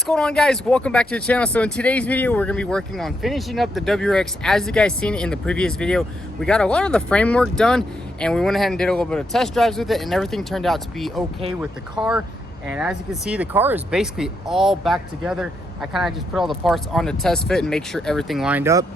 What's going on, guys? Welcome back to the channel. So in today's video we're going to be working on finishing up the WRX. As you guys seen in the previous video, we got a lot of the framework done and we went ahead and did a little bit of test drives with it, and everything turned out to be okay with the car. And as you can see, the car is basically all back together. I kind of just put all the parts on the test fit and make sure everything lined up.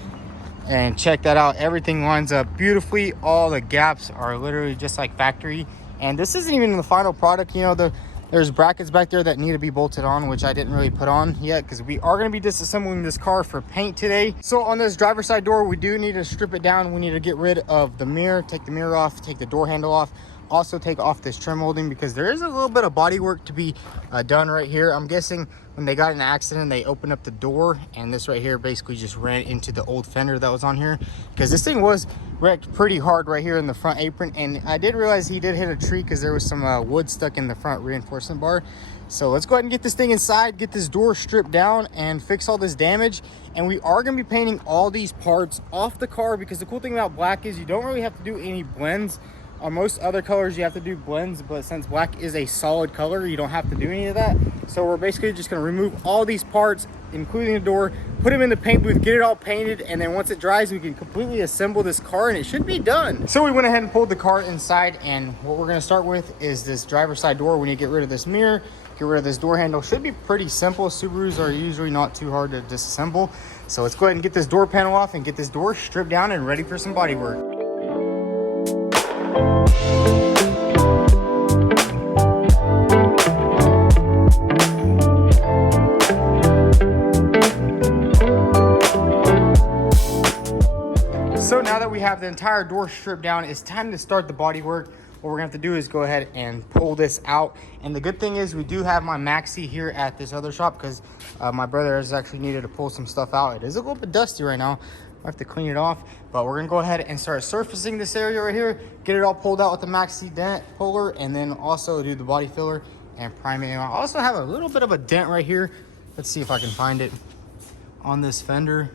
And check that out, everything lines up beautifully. All the gaps are literally just like factory. And this isn't even the final product. You know, there's brackets back there that need to be bolted on, which I didn't really put on yet because we are going to be disassembling this car for paint today. So on this driver's side door, we do need to strip it down. We need to get rid of the mirror, take the mirror off, take the door handle off, also take off this trim molding because there is a little bit of body work to be done right here. I'm guessing when they got in an accident, they opened up the door and this right here basically just ran into the old fender that was on here, because this thing was wrecked pretty hard right here in the front apron. And I did realize he did hit a tree because there was some wood stuck in the front reinforcement bar. So let's go ahead and get this thing inside, get this door stripped down and fix all this damage. And we are going to be painting all these parts off the car, because the cool thing about black is you don't really have to do any blends. On most other colors you have to do blends, but since black is a solid color, you don't have to do any of that. So we're basically just going to remove all these parts, including the door, put them in the paint booth, get it all painted, and then once it dries we can completely assemble this car and it should be done. So we went ahead and pulled the car inside, and what we're going to start with is this driver's side door. We need to get rid of this mirror, get rid of this door handle. Should be pretty simple. Subarus are usually not too hard to disassemble. So let's go ahead and get this door panel off and get this door stripped down and ready for some body work. So now that we have the entire door stripped down, it's time to start the body work. What we're gonna have to do is go ahead and pull this out. And the good thing is we do have my maxi here at this other shop, because my brother has actually needed to pull some stuff out. It is a little bit dusty right now. I have to clean it off, but we're gonna go ahead and start surfacing this area right here, get it all pulled out with the maxi dent puller, and then also do the body filler and prime it. And I also have a little bit of a dent right here. Let's see if I can find it on this fender.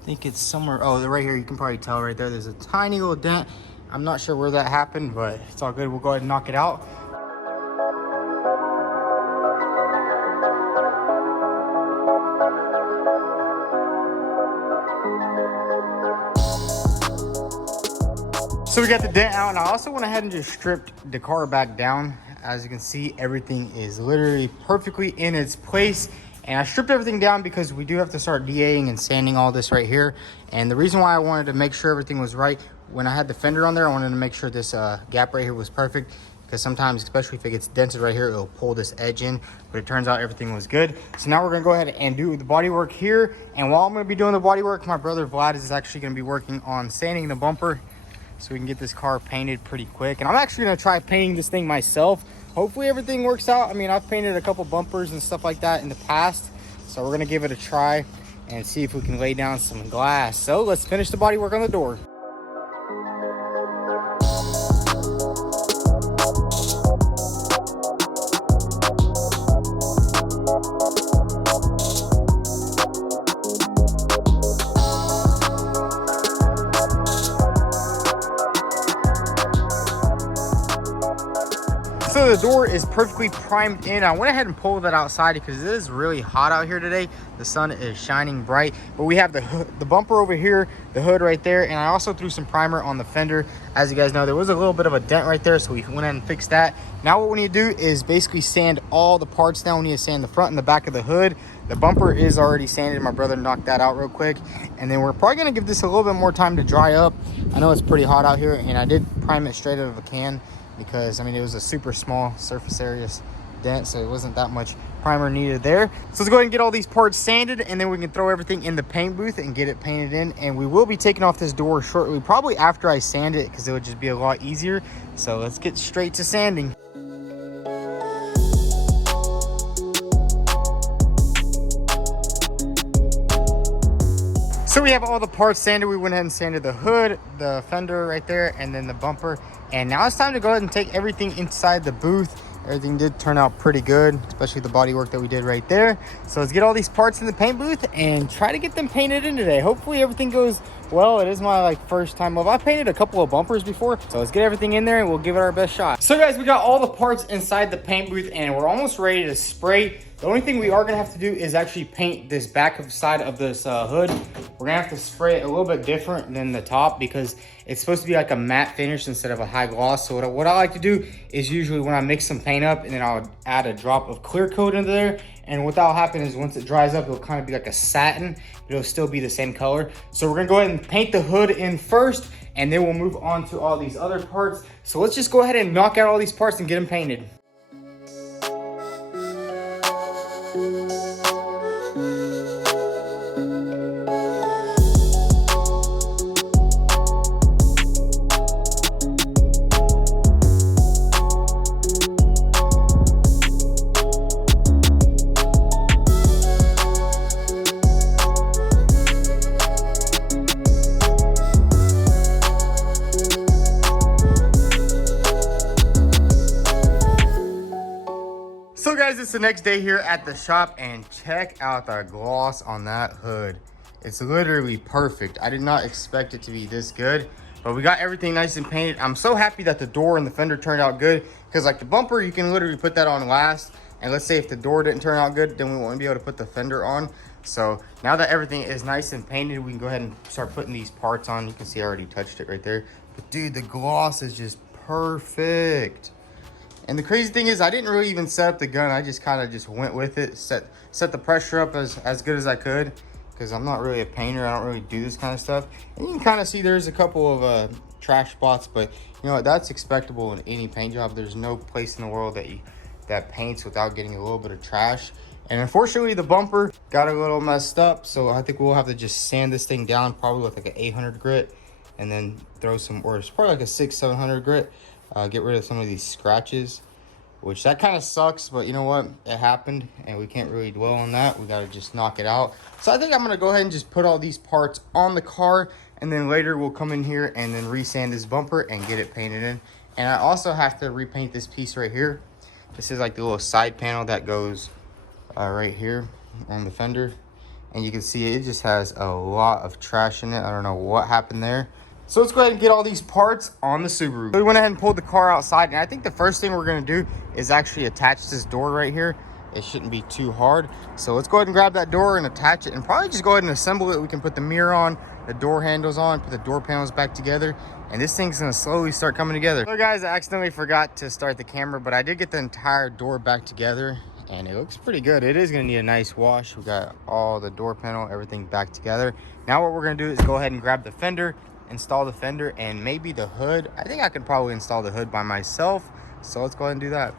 I think it's somewhere, oh, right here. You can probably tell right there, there's a tiny little dent. I'm not sure where that happened, but it's all good. We'll go ahead and knock it out. So we got the dent out, and I also went ahead and just stripped the car back down. As you can see, everything is literally perfectly in its place. And I stripped everything down because we do have to start DAing and sanding all this right here. And the reason why I wanted to make sure everything was right, when I had the fender on there, I wanted to make sure this gap right here was perfect, because sometimes, especially if it gets dented right here, it'll pull this edge in. But it turns out everything was good. So now we're gonna go ahead and do the body work here. And while I'm gonna be doing the body work, my brother Vlad is actually gonna be working on sanding the bumper so we can get this car painted pretty quick. And I'm actually gonna try painting this thing myself. Hopefully everything works out. I mean, I've painted a couple bumpers and stuff like that in the past, so we're gonna give it a try and see if we can lay down some glass. So let's finish the body work on the door. So the door is perfectly primed in. I went ahead and pulled that outside because it is really hot out here today. The sun is shining bright, but we have the bumper over here, the hood right there, and I also threw some primer on the fender. As you guys know, there was a little bit of a dent right there, so we went ahead and fixed that. Now what we need to do is basically sand all the parts down. We need to sand the front and the back of the hood. The bumper is already sanded. My brother knocked that out real quick, and then we're probably gonna give this a little bit more time to dry up. I know it's pretty hot out here, and I did prime it straight out of a can, because I mean it was a super small surface area dent, so it wasn't that much primer needed there. So let's go ahead and get all these parts sanded, and then we can throw everything in the paint booth and get it painted in. And we will be taking off this door shortly, probably after I sand it, because it would just be a lot easier. So let's get straight to sanding. So we have all the parts sanded. We went ahead and sanded the hood, the fender right there, and then the bumper. And now it's time to go ahead and take everything inside the booth. Everything did turn out pretty good, especially the body work that we did right there. So let's get all these parts in the paint booth and try to get them painted in today. Hopefully everything goes well. It is my first time. I painted a couple of bumpers before, so let's get everything in there and we'll give it our best shot. So guys, we got all the parts inside the paint booth and we're almost ready to spray. The only thing we are gonna have to do is actually paint this back of side of this hood. We're gonna have to spray it a little bit different than the top because it's supposed to be like a matte finish instead of a high gloss. So what I like to do is usually when I mix some paint up and then I'll add a drop of clear coat into there. And what that'll happen is once it dries up, it'll kind of be like a satin. It'll still be the same color. So we're gonna go ahead and paint the hood in first, and then we'll move on to all these other parts. So let's just go ahead and knock out all these parts and get them painted. So guys, it's the next day here at the shop, and check out the gloss on that hood. It's literally perfect. I did not expect it to be this good, but we got everything nice and painted. I'm so happy that the door and the fender turned out good, because like the bumper, you can literally put that on last, and let's say if the door didn't turn out good, then we won't be able to put the fender on. So now that everything is nice and painted, we can go ahead and start putting these parts on. You can see I already touched it right there, but dude, the gloss is just perfect. And the crazy thing is I didn't really even set up the gun. I just kind of just went with it, set the pressure up as good as I could, because I'm not really a painter. I don't really do this kind of stuff. And you can kind of see there's a couple of trash spots, but you know what, that's expectable in any paint job. There's no place in the world that paints without getting a little bit of trash. And unfortunately the bumper got a little messed up, so I think we'll have to just sand this thing down, probably with like an 800 grit, and then throw some, or it's probably like a 600-700 grit. Get rid of some of these scratches, which that kind of sucks, but you know what, it happened and we can't really dwell on that. We got to just knock it out. So I think I'm going to go ahead and just put all these parts on the car, and then later we'll come in here and then resand this bumper and get it painted in. And I also have to repaint this piece right here. This is like the little side panel that goes right here on the fender, and you can see it just has a lot of trash in it. I don't know what happened there. So let's go ahead and get all these parts on the Subaru. So we went ahead and pulled the car outside, and I think the first thing we're gonna do is actually attach this door right here. It shouldn't be too hard. So let's go ahead and grab that door and attach it, and probably just go ahead and assemble it. We can put the mirror on, the door handles on, put the door panels back together, and this thing's gonna slowly start coming together. So guys, I accidentally forgot to start the camera, but I did get the entire door back together, and it looks pretty good. It is gonna need a nice wash. We got all the door panel, everything back together. Now what we're gonna do is go ahead and grab the fender, install the fender, and maybe the hood. I think I could probably install the hood by myself, so let's go ahead and do that.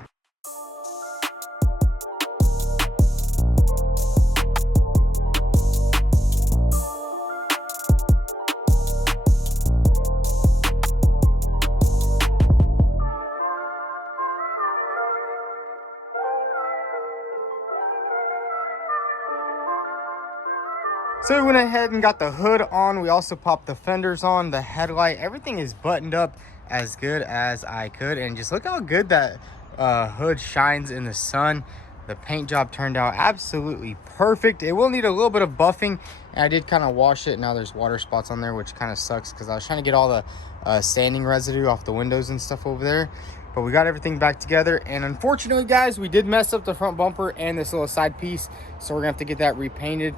So we went ahead and got the hood on. We also popped the fenders on, the headlight. Everything is buttoned up as good as I could. And just look how good that hood shines in the sun. The paint job turned out absolutely perfect. It will need a little bit of buffing, and I did kind of wash it. Now there's water spots on there, which kind of sucks because I was trying to get all the sanding residue off the windows and stuff over there. But we got everything back together, and unfortunately guys, we did mess up the front bumper and this little side piece, so we're gonna have to get that repainted.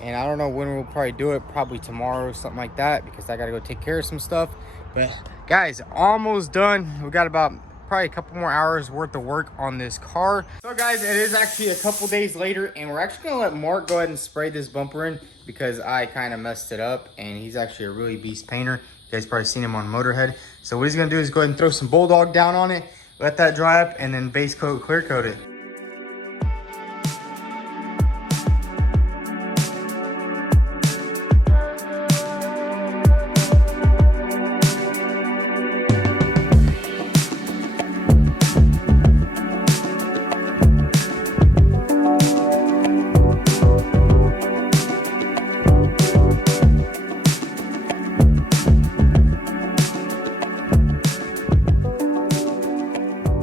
And I don't know when we'll probably do it, probably tomorrow or something like that, because I gotta go take care of some stuff. But guys, almost done. We got about probably a couple more hours worth of work on this car. So guys, it is actually a couple days later, and we're actually gonna let Mark go ahead and spray this bumper in because I kind of messed it up, and he's actually a really beast painter. You guys probably seen him on Motorhead. So what he's gonna do is go ahead and throw some Bulldog down on it, let that dry up, and then base coat, clear coat it.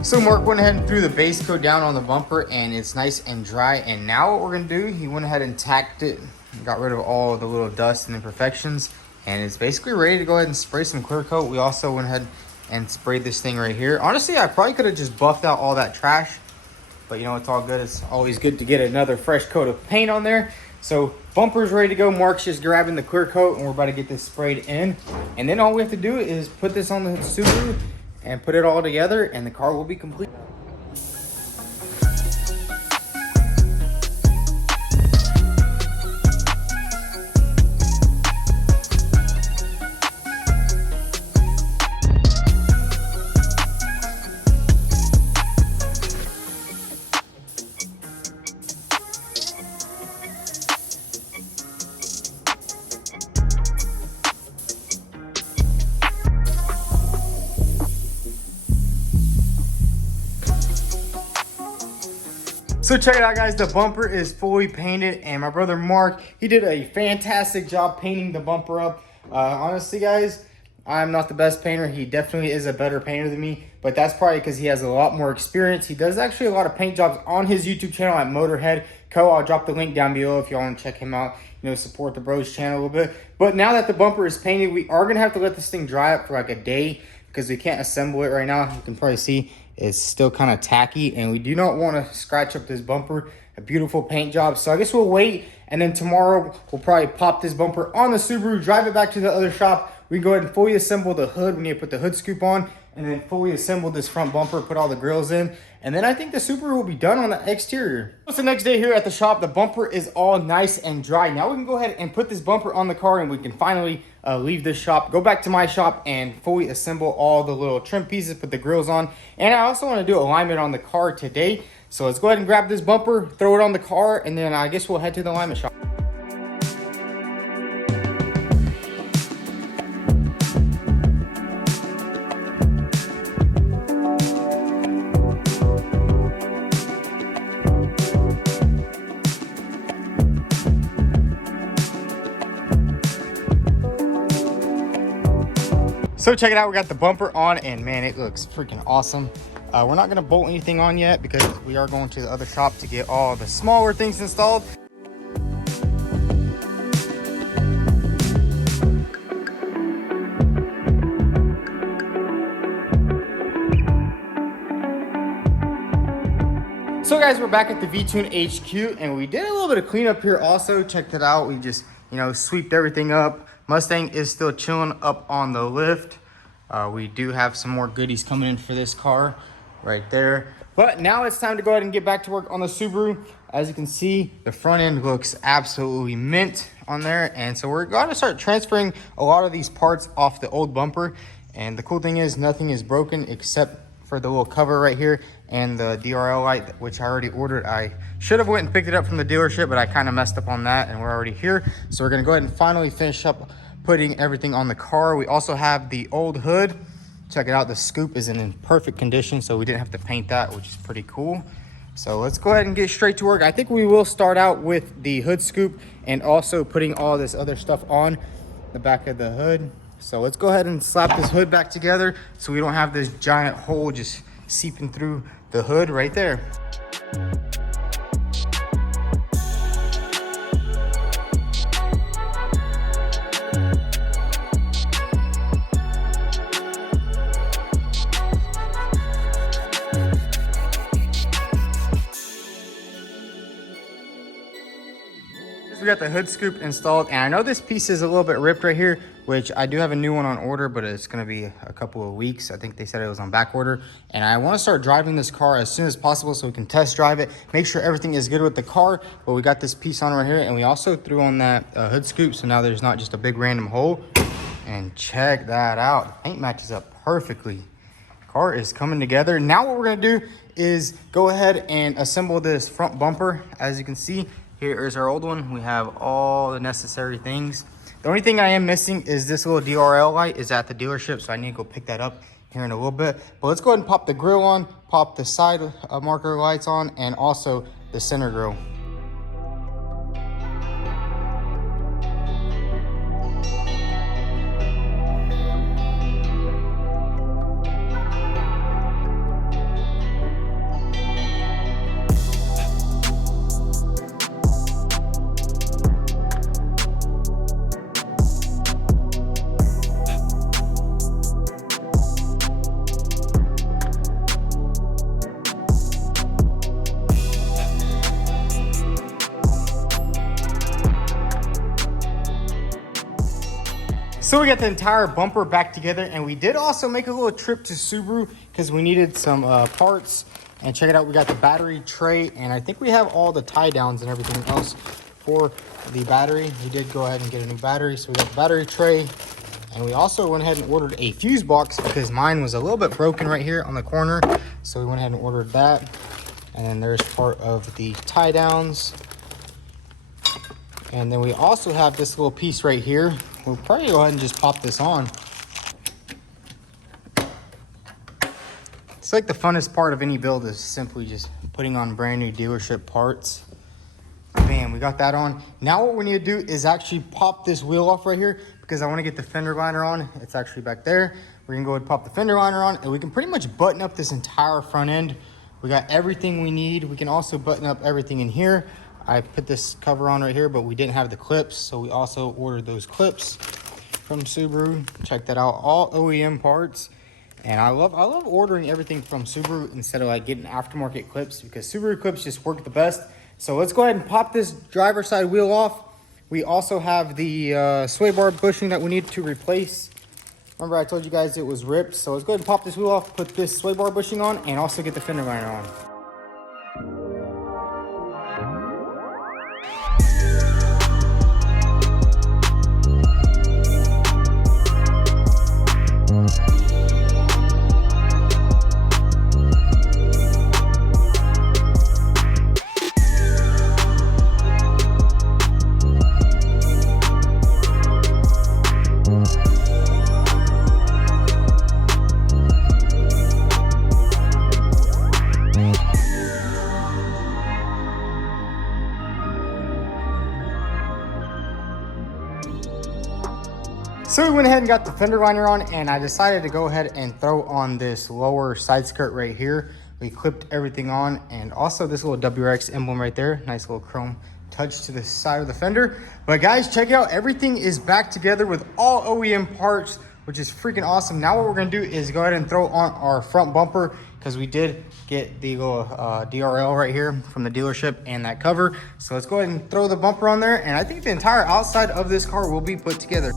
So Mark went ahead and threw the base coat down on the bumper, and it's nice and dry. And now what we're gonna do, he went ahead and tacked it, got rid of all the little dust and imperfections, and it's basically ready to go ahead and spray some clear coat. We also went ahead and sprayed this thing right here. Honestly, I probably could have just buffed out all that trash, but you know, it's all good. It's always good to get another fresh coat of paint on there. So bumper's ready to go. Mark's just grabbing the clear coat and we're about to get this sprayed in. And then all we have to do is put this on the Subaru and put it all together and the car will be complete. So check it out, guys. The bumper is fully painted and my brother Mark, he did a fantastic job painting the bumper up. Honestly, guys, I'm not the best painter. He definitely is a better painter than me, but that's probably because he has a lot more experience. He does actually a lot of paint jobs on his YouTube channel at Motorhead Co. I'll drop the link down below if y'all want to check him out, you know, support the bros channel a little bit. But now that the bumper is painted, we are going to have to let this thing dry up for like a day because we can't assemble it right now. You can probably see it's still kind of tacky and we do not want to scratch up this bumper. A beautiful paint job. So I guess we'll wait, and then tomorrow we'll probably pop this bumper on the Subaru, drive it back to the other shop. We can go ahead and fully assemble the hood. We need to put the hood scoop on and then fully assemble this front bumper, put all the grills in, and then I think the Subaru will be done on the exterior. It's the next day here at the shop. The bumper is all nice and dry. Now we can go ahead and put this bumper on the car and we can finally leave this shop, go back to my shop and fully assemble all the little trim pieces, put the grills on. And I also want to do alignment on the car today. So let's go ahead and grab this bumper, throw it on the car, and then I guess we'll head to the alignment shop. So check it out, we got the bumper on and man, it looks freaking awesome. We're not gonna bolt anything on yet because we are going to the other shop to get all the smaller things installed. So guys, we're back at the V-Tune HQ and we did a little bit of cleanup here also. Checked it out, we just, you know, sweeped everything up. Mustang is still chilling up on the lift. We do have some more goodies coming in for this car right there. But now it's time to go ahead and get back to work on the Subaru. As you can see, the front end looks absolutely mint on there. And so we're going to start transferring a lot of these parts off the old bumper. And the cool thing is nothing is broken except for the little cover right here and the DRL light, which I already ordered. I should have went and picked it up from the dealership, but I kind of messed up on that and we're already here. So we're gonna go ahead and finally finish up putting everything on the car. We also have the old hood. Check it out, the scoop is in perfect condition, so we didn't have to paint that, which is pretty cool. So let's go ahead and get straight to work. I think we will start out with the hood scoop and also putting all this other stuff on the back of the hood. So let's go ahead and slap this hood back together so we don't have this giant hole just seeping through the hood right there. We got the hood scoop installed and I know this piece is a little bit ripped right here, which I do have a new one on order, but it's going to be a couple of weeks. I think they said it was on back order, and I want to start driving this car as soon as possible so we can test drive it, make sure everything is good with the car. But we got this piece on right here and we also threw on that hood scoop, so now there's not just a big random hole. And check that out, paint matches up perfectly. Car is coming together. Now what we're going to do is go ahead and assemble this front bumper. As you can see, here is our old one. We have all the necessary things. The only thing I am missing is this little DRL light is at the dealership, so I need to go pick that up here in a little bit. But let's go ahead and pop the grill on, pop the side marker lights on, and also the center grill. So we got the entire bumper back together, and we did also make a little trip to Subaru because we needed some parts. And check it out, we got the battery tray, and I think we have all the tie downs and everything else for the battery. We did go ahead and get a new battery, so we got the battery tray. And we also went ahead and ordered a fuse box because mine was a little bit broken right here on the corner. So we went ahead and ordered that. And then there's part of the tie downs. And then we also have this little piece right here. We'll probably go ahead and just pop this on. It's like the funnest part of any build is simply just putting on brand new dealership parts. Man, we got that on. Now what we need to do is actually pop this wheel off right here because I want to get the fender liner on. It's actually back there. We're gonna go ahead and pop the fender liner on, and we can pretty much button up this entire front end. We got everything we need. We can also button up everything in here. I put this cover on right here, but we didn't have the clips, so we also ordered those clips from Subaru. Check that out, all OEM parts. And I love ordering everything from Subaru instead of like getting aftermarket clips because Subaru clips just work the best. So let's go ahead and pop this driver's side wheel off. We also have the sway bar bushing that we need to replace. Remember I told you guys it was ripped. So let's go ahead and pop this wheel off, put this sway bar bushing on, and also get the fender liner on. So we went ahead and got the fender liner on, and I decided to go ahead and throw on this lower side skirt right here. We clipped everything on, and also this little WRX emblem right there. Nice little chrome touch to the side of the fender. But guys, check it out. Everything is back together with all OEM parts, which is freaking awesome. Now what we're gonna do is go ahead and throw on our front bumper because we did get the little DRL right here from the dealership and that cover. So let's go ahead and throw the bumper on there, and I think the entire outside of this car will be put together.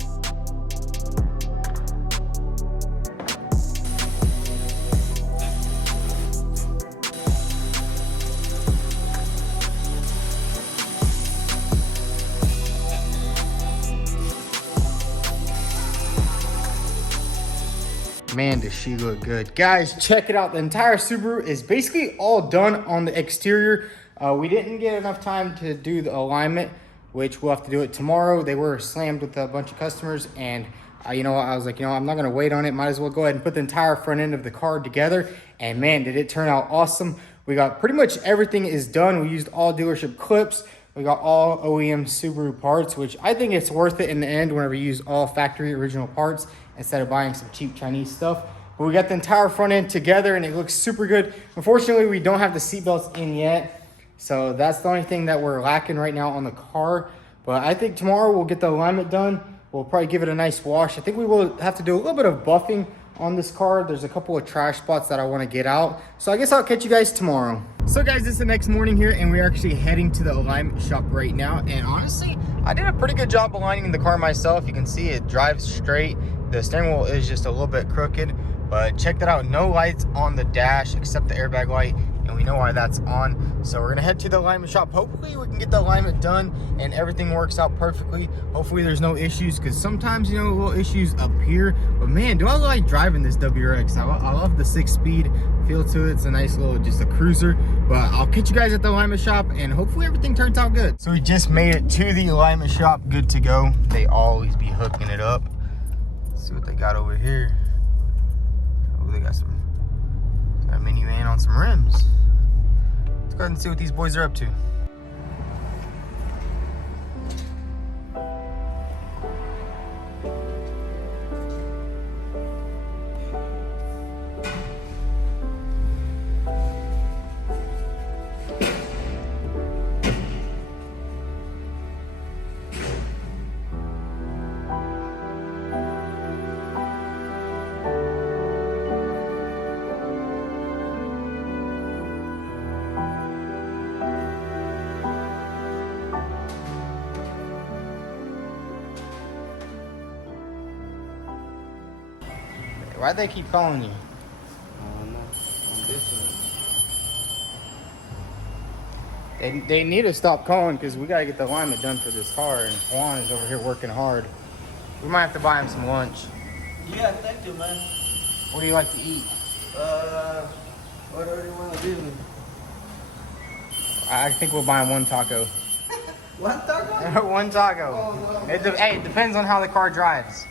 Man, does she look good. Guys, check it out. The entire Subaru is basically all done on the exterior. We didn't get enough time to do the alignment, which we'll have to do it tomorrow. They were slammed with a bunch of customers, and you know what, I was like, you know, I'm not gonna wait on it. Might as well go ahead and put the entire front end of the car together. And man, did it turn out awesome. We got pretty much everything is done. We used all dealership clips. We got all OEM Subaru parts, which I think it's worth it in the end whenever you use all factory original parts instead of buying some cheap Chinese stuff. But we got the entire front end together and it looks super good. Unfortunately, we don't have the seat belts in yet. So that's the only thing that we're lacking right now on the car. But I think tomorrow we'll get the alignment done. We'll probably give it a nice wash. I think we will have to do a little bit of buffing on this car. There's a couple of trash spots that I want to get out. So I guess I'll catch you guys tomorrow. So guys, this is the next morning here and we're actually heading to the alignment shop right now. And honestly, I did a pretty good job aligning the car myself. You can see it drives straight. The steering wheel is just a little bit crooked, but check that out. No lights on the dash except the airbag light, and we know why that's on. So we're gonna head to the alignment shop. Hopefully we can get the alignment done and everything works out perfectly. Hopefully there's no issues, because sometimes, you know, little issues appear. But man, do I like driving this WRX. I love the 6-speed feel to it. It's a nice little, just a cruiser. But I'll catch you guys at the alignment shop and hopefully everything turns out good. So we just made it to the alignment shop, good to go. They always be hooking it up. Let's see what they got over here. Oh, they got a minivan on some rims. Let's go ahead and see what these boys are up to. Why'd they keep calling you? No, on this one. They need to stop calling because we gotta get the alignment done for this car, and Juan is over here working hard. We might have to buy him some lunch. Yeah, thank you, man. What do you like to eat? Whatever you want to do. I think we'll buy him one taco. One taco? One taco. Oh, no. Hey, it depends on how the car drives.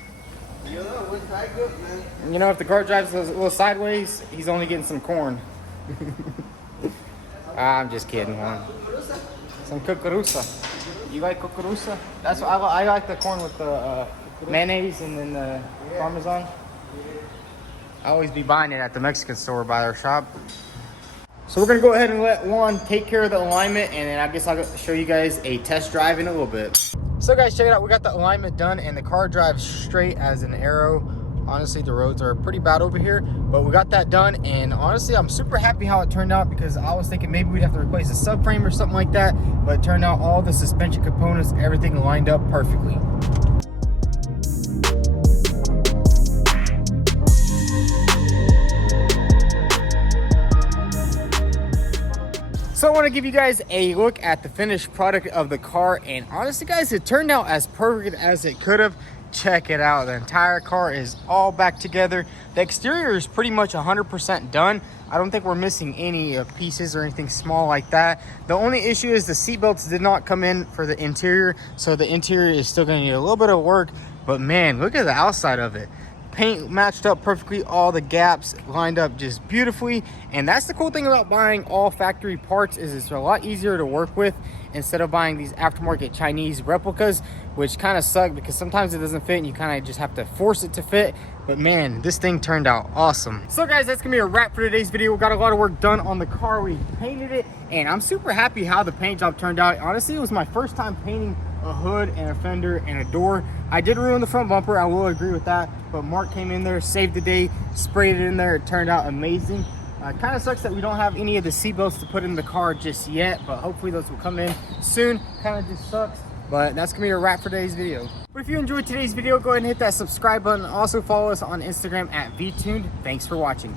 You know, what's that good, man? You know, if the car drives a little sideways, he's only getting some corn. I'm just kidding, Juan. Some cucuruza. You like cucuruza? That's what I like the corn with the mayonnaise and then the parmesan. I always be buying it at the Mexican store by our shop. So we're gonna go ahead and let Juan take care of the alignment, and then I guess I'll show you guys a test drive in a little bit. So guys, check it out. We got the alignment done and the car drives straight as an arrow. Honestly, the roads are pretty bad over here, but we got that done, and honestly, I'm super happy how it turned out because I was thinking maybe we'd have to replace a subframe or something like that, but it turned out all the suspension components, everything lined up perfectly. So I want to give you guys a look at the finished product of the car, and honestly guys, it turned out as perfect as it could have. Check it out. The entire car is all back together. The exterior is pretty much 100% done. I don't think we're missing any pieces or anything small like that. The only issue is the seat belts did not come in for the interior, so the interior is still going to need a little bit of work, but man, look at the outside of it. Paint matched up perfectly, all the gaps lined up just beautifully, and that's the cool thing about buying all factory parts is it's a lot easier to work with instead of buying these aftermarket Chinese replicas, which kind of suck because sometimes it doesn't fit and you kind of just have to force it to fit. But man, this thing turned out awesome. So guys, that's gonna be a wrap for today's video. We got a lot of work done on the car. We painted it, and I'm super happy how the paint job turned out. Honestly, it was my first time painting a hood and a fender and a door. I did ruin the front bumper, I will agree with that, but Mark came in there, saved the day, sprayed it in there. It turned out amazing. Kind of sucks that we don't have any of the seatbelts to put in the car just yet, but hopefully those will come in soon. Kind of just sucks, but that's gonna be a wrap for today's video. But if you enjoyed today's video, go ahead and hit that subscribe button. Also follow us on Instagram at VTuned. Thanks for watching.